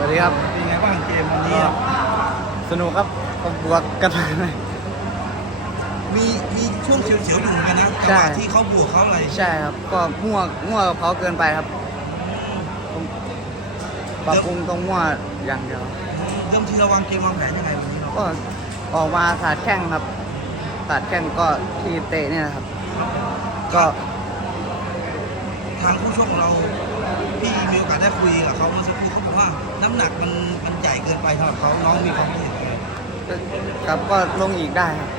วัสดีครับ เป็นไงบ้างเกมวันนี้ก็ครับสนุกครับก็บวกกันมีมีช่วงเฉียวๆอยู่เหมือนกันนะจังใช่หวะที่เขาบวกเขาอะไรใช่ครับ ก็มั่วมั่วกับเขาเกินไปครับผมปรับปรุงตรงมั่วอย่างเดียว เริ่มที่เราวางเกมวางแผนยังไงวันนี้เราก็ออกมาสาดแข้งครับสาดแข้งก็ทีเตะเนี่ยนะครับ ก็ทางผู้ชกของเราพี่มีโอกาสได้คุยกับเขาเมื่อสักครู่ หนักมันมันใหญ่เกินไปสำหรับเขาน้องมีความคิดเห็นยังไงครับก็ลงอีกได้ครับ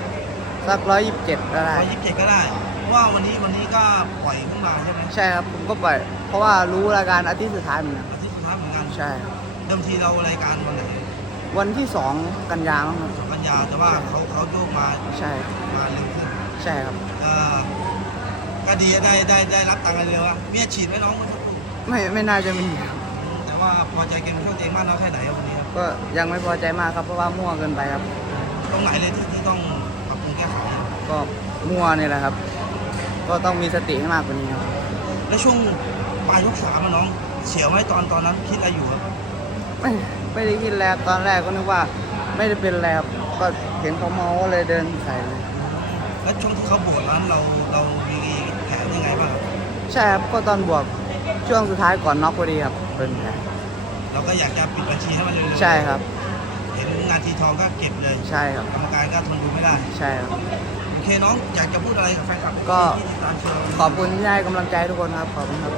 สักร้อยยี่สิบเจ็ดก็ได้ ร้อยยี่สิบเจ็ดก็ได้ เพราะว่าวันนี้วันนี้ก็ปล่อยขึ้นมาใช่ไหมใช่ครับผมก็ปล่อยเพราะว่ารู้รายการอาทิตย์สุดท้ายเหมือนกันอาทิตย์สุดท้ายเหมือนกันใช่ครับเดิมทีเรารายการวันไหนวันที่สองกันยามั้งครับสองกันยาแต่ว่าเขาเขาโยกมาใช่ มาเร็วขึ้นใช่ครับเอ่อก็ดีได้ได้ได้รับตังค์กันเร็วอะเมียฉีดไหมน้องเมื่อสักครู่ไม่ไม่น่าจะมีครับแต่ ว่าพอใจเกมช่วงเองมากน้อยแค่ไหนครับวันนี้ครับก็ยังไม่พอใจมากครับเพราะว่ามั่วเกินไปครับ ตรงไหนเลยที่ที่ต้องปรับปรุงแก้ไขก็มั่วนี่แหละครับ ก็ต้องมีสติให้มากกว่านี้ครับ แล้วช่วงปลายยกสามอะน้องเสียวไหมตอนตอนนั้นคิดอะไรอยู่ครับไม่ไม่ได้คิดแล้วตอนแรกก็นึกว่าไม่ได้เป็นแล้วก็เห็นเขาเมาก็เลยเดินใส่เลย แล้วช่วงที่เขาบวชนั้นเราเรามีแผนยังไงบ้างครับใช่ครับก็ตอนบวก ช่วงสุดท้ายก่อนน็อกพอดีครับเป็นแผลเราก็อยากจะปิดบัญชีให้มันเร็วๆใช่ครับ เห็นนาทีทองก็เก็บเลยใช่ครับกรรมการก็ทนดูไม่ได้ใช่ครับโอเคน้องอยากจะพูดอะไรกับแฟนคลับก็ที่ติดตามเชียร์เราขอบคุณที่ให้กำลังใจทุกคนครับขอบคุณครับ